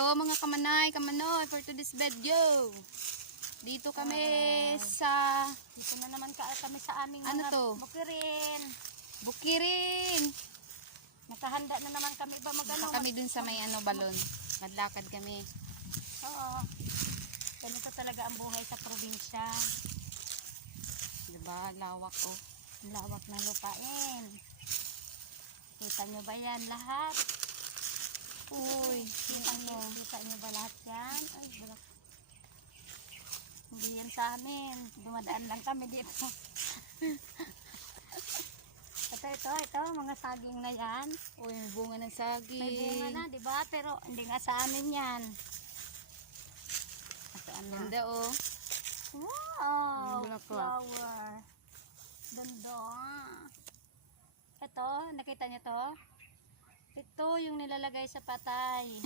Hello mga kamanay, kamanoy for today's video. Dito kami Dito na naman kami sa aming Ano mga to? bukirin. Bukirin. Nakahanda na naman kami ba Punta kami dun sa may balon. Madlakad kami. Oo. Ganito talaga ang buhay sa probinsya. Diba? Lawak oh. Ang lawak ng lupain. Kita nyo ba yan lahat? Uy, Kita nyo ba lahat yan? Ay, balak. Hindi yan sa amin. Dumadaan lang kami dito. Ito, mga saging na yan. uy, may bunga ng saging. May bunga na, di ba? Pero hindi nga sa amin yan. Saan na? Ganda oh. Wow! Bulaklak. Flower. Ganda. Ito, nakita niyo to? Ito yung nilalagay sa patay.